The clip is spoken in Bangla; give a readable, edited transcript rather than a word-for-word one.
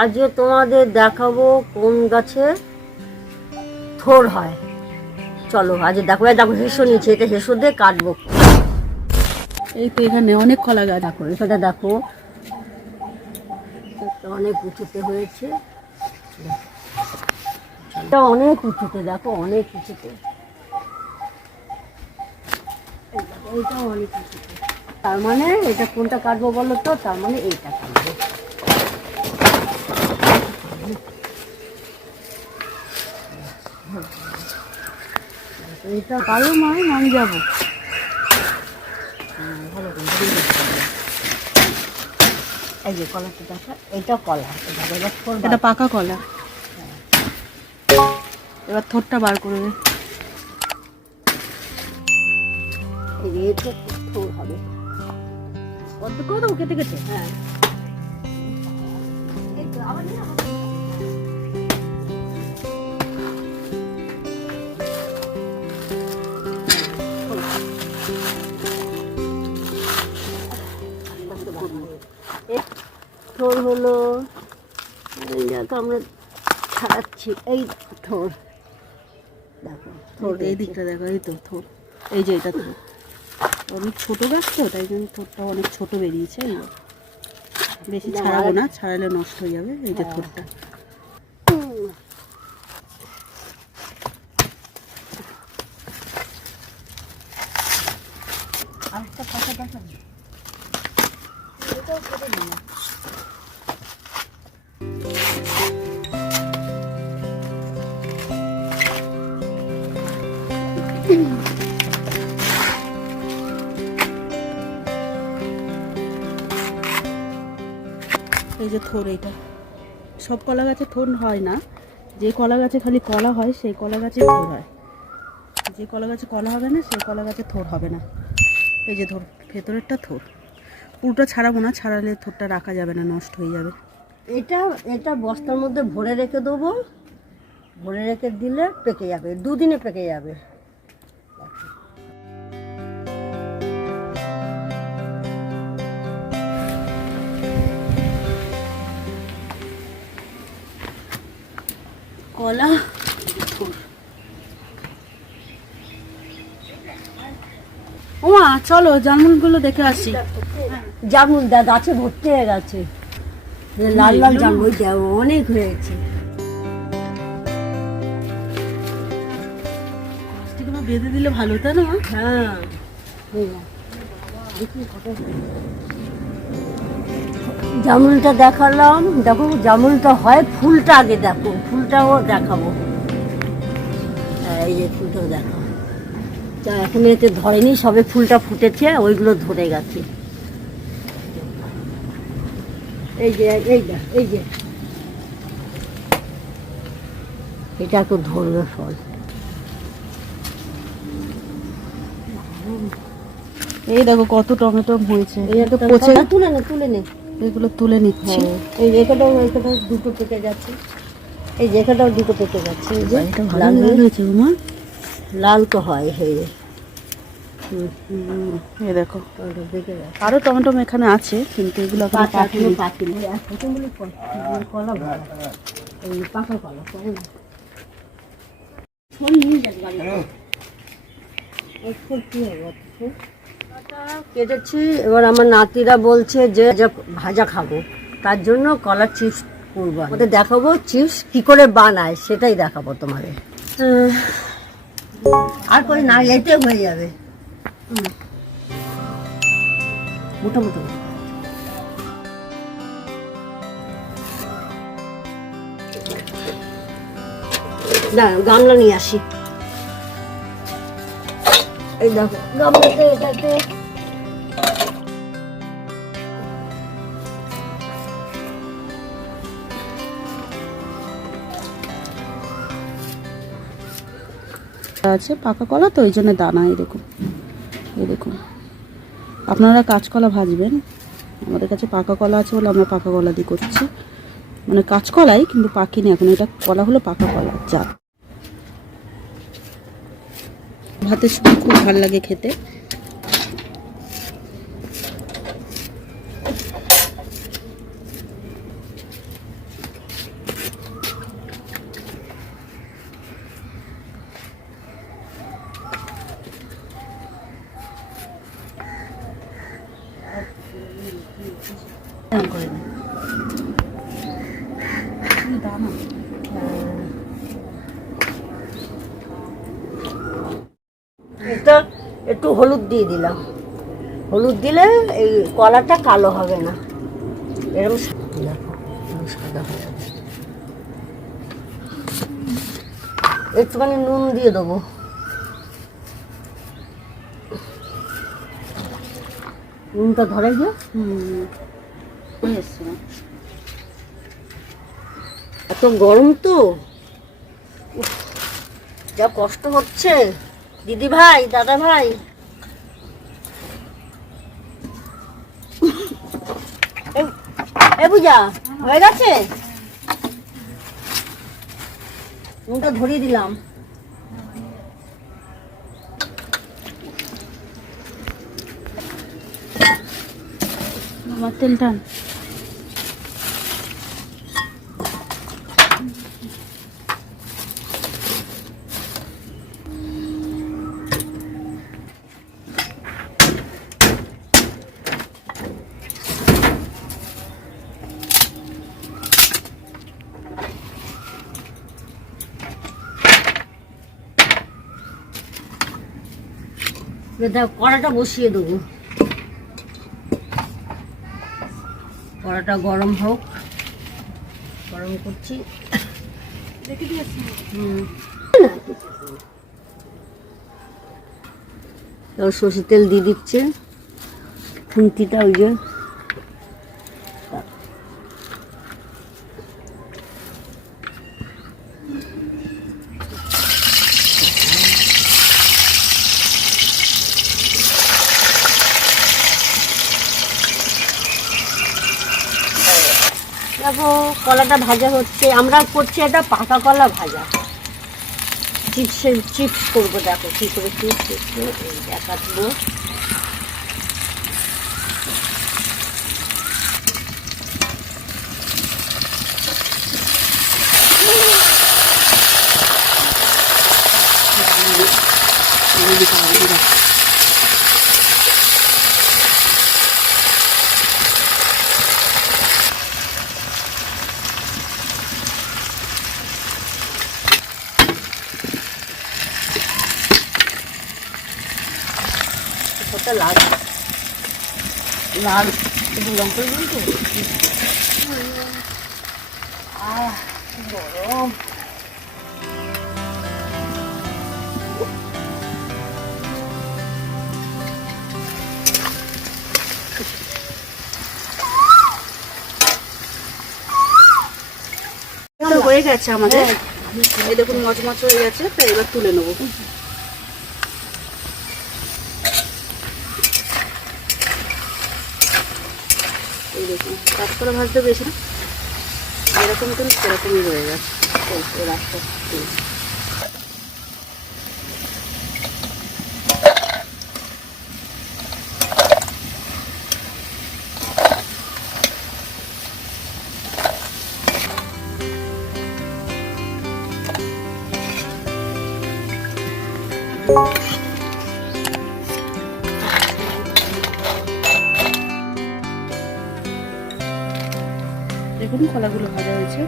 আজকে তোমাদের দেখাবো কোন গাছে থোর হয়। চলো আজ দেখো, দেখো হেসো নিচে, এটা হেসো দিয়ে কাটবো। এই তো এখানে অনেক কলা গাছ। দেখো এখানে দেখো অনেক উঁচুতে হয়েছে, এটা অনেক উঁচুতে, দেখো অনেক উঁচুতে, এইটা অনেক উঁচুতে। তার মানে এটা কোনটা কাটবো বলো তো? তার মানে এইটা কাটবো। এইটা কালো মানে আমি যাবো। ভালো করে এই যে কলাটা দেখা, এইটা কলা, এটা পাকা কলা। এবার থোরটা বার করে দে। এটা থোর হবে, অর্ধ করে দেবো কেটে কেটে। হ্যাঁ থোর হলো, দেখো আমরা ছাড়াচ্ছি, এই থোর দেখো, থোর এই দিকটা দেখো, এই তো থোর, এই যে এটা থোর। অনেক ছোট গাছ তো, তাই জন্য থোরটা অনেক ছোট বেরিয়েছে। বেশি ছাড়াবো না, ছাড়ালে নষ্ট হয়ে যাবে। এই যে থোরটা আরেকটা কথা দেখা, এটাও কেটে নিলাম। এই যে থোর, এইটা সব কলা গাছে থোর হয় না। যে কলা গাছে খালি কলা হয় সেই কলা গাছে থোর হয়, যে কলা গাছে কলা হবে না সেই কলা গাছে থোর হবে না। এই যে ধর ভেতরেরটা থোর, পুরোটা ছাড়াবো না, ছাড়ালে থোরটা রাখা যাবে না, নষ্ট হয়ে যাবে। এটা এটা বস্তার মধ্যে ভরে রেখে দেবো, ভরে রেখে দিলে পেকে যাবে, দুদিনে পেকে যাবে। কলা ওমা, চলো জামরুলগুলো দেখে আসি। জামরুল গাছে ভর্তি হয়ে গেছে, লাল লাল জামরুল অনেক হয়েছে। বেঁধে দিলে ভালো, তাই না? হ্যাঁ জামরুলটা দেখালাম, দেখো জামরুলটা হয়, ফুলটা আগে দেখো, ফুলটাও দেখাবো। এই যে ফুলটাও দেখো, এখন এতে ধরেনি, সবে ফুলটা ফুটেছে, ওইগুলো ধরে গেছে। এই যে এই যে এটা একটু ধরবে ফল। এই দেখো কত টমেটো হয়েছে, এই একটা পচে, তুলে নে তুলে নে, এগুলো তুলে নিচ্ছি। এই এখানটাও দুটো পেকে গেছে, এই যে এখানটাও দুটো পেকে গেছে। এই যে লাল হয়েছে মা, লাল তো হয়। এই দেখো আরো টমেটো এখানে আছে, কিন্তু এগুলো পাকিনি, কলা এই পাকা কলা কেটেছি। এবার আমার নাতিরা বলছে যে ভাজা খাবো, তার জন্য কলার চিপস করবো। আমাদের দেখাবো চিপস কি করে বানায়, সেটাই দেখাবো তোমাদের। আর করে না, এটাই হয়ে যাবে মোটামুটি। না গামলা নিয়ে আসি, এই দেখো গামলাতে এটাতে আছে পাকা কলা, তো ওই জন্য দানা। এরকম এই দেখুন, আপনারা কাঁচকলা ভাজবেন, আমাদের কাছে পাকা কলা আছে বলে আমরা পাকা কলা দিয়ে করছি। মানে কাঁচকলাই কিন্তু পাকিনি এখন, এটা কলা হলো পাকা কলা। যা ভাতের সঙ্গে খুব ভালো লাগে খেতে। দানা। এটা একটু হলুদ দিয়ে দিলাম, হলুদ দিলে এই কলাটা কালো হবে না, এরকম দেখো এরকম সাদা হয়ে যাবে। একটুখানি নুন দিয়ে দেবো, নুনটা ধরে গিয়ে হয়ে এসছে না। এত গরম তো, উফ, যা কষ্ট হচ্ছে দিদি ভাই দাদা ভাই। এ পূজা হয়ে গেছে, নুনটা ধরিয়ে দিলাম। আমার তেল টান। কড়াটা বসিয়ে দেবো, কড়াটা গরম হোক, গরম করছি। সর্ষের তেল দিয়ে দিচ্ছে, খুন্তিটা ওই যে দেখো কলাটা ভাজা হচ্ছে। আমরা করছি এটা পাকা কলা ভাজা, চিপস করবো। দেখো কী করে চিপস দেখাবো। লাল লাল একটু লঙ্কা দিন তো, গরম। হয়ে গেছে আমাদের, এই দেখুন মচমচ হয়ে গেছে। তো এবার তুলে নেবো। এই দেখুন কাজ করে ভাজতে বেশি না, এরকম তো সেরকমই রয়ে গেছে। এই রাস্তা দেখুন কলাগুলো ভাজা হয়েছে।